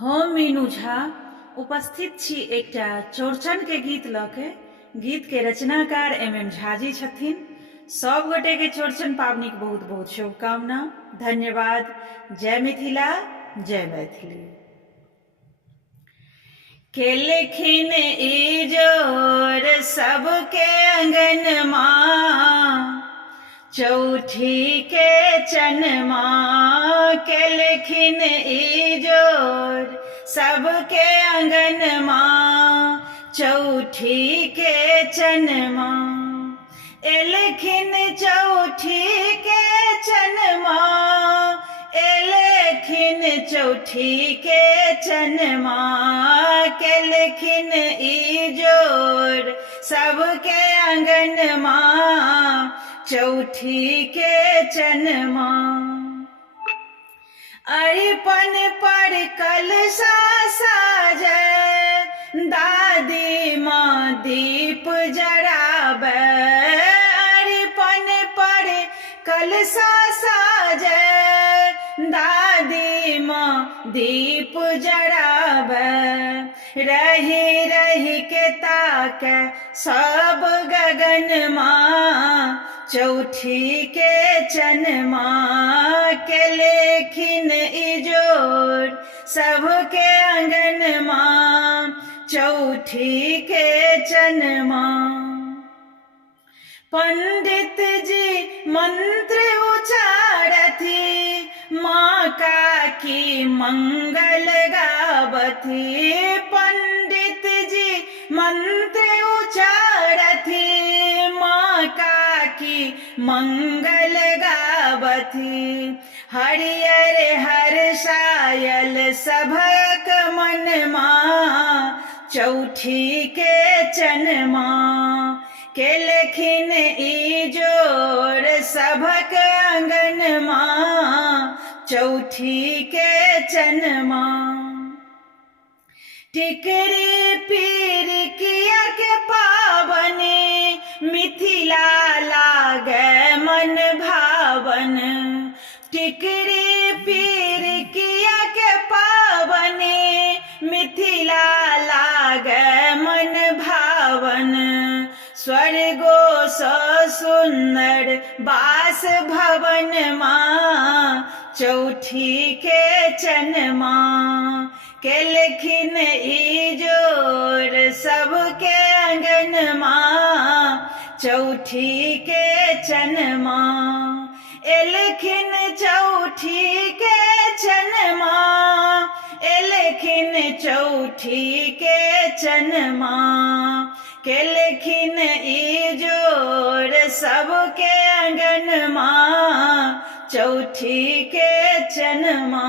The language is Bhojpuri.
हम मीनू झा उपस्थित छी एकटा चौड़चन के गीत लऽ के। गीत के रचनाकार MM झा जी छथिन। सब गोटे के चौड़चन पावनी के बहुत बहुत शुभकामना। धन्यवाद। जय मिथिला, जय मैथिली। केलखिन इजोर सबके अंगन माँ, चौठी के चनमा केलखिन इजोर सबके अंगन माँ, चौठी के चनमा एलखिन चौठी के चनमा, एलखिन चौठी के चनमा केलखिन इजोर सबके अंगन माँ, चौठी के चनमा। अरिपन पर कलशा साजै, दादी माँ दीप जराबै। अरिपन पर कलशा साजै, दादी माँ दीप जराबै। रही रही के ताकै सब गगन माँ, चौठी के चनमा केलखिन इजोर सबके अंगन माँ, चौठी के चनमा। पंडित जी मंत्र उचारथी, माँ का की मंगल गावथी। पंडित जी मंत्र उचारथी, माँ का की मंगल गावथी। हरियर हर्षायल सभक मन माँ, चौठी के चनमा केलखिन इजोर सबक अंगन माँ, चौठी के चनमा। टिकरी पीरिकिया के पावनी, मिथिला लागे मन भावन। टिकरी पीरिकिया के पावनी, मिथिला लागे मन भावन। स्वर्गो स सुंदर बास भवन माँ, चौठी के चनमा केलखिन इजोर सबके अंगन माँ, चौठी के चनमा। एलखिन चौठी के चनमा, एलखिन चौठी के चनमा केलखिन इजोर सबके अंगन माँ, चौठी के चनमा।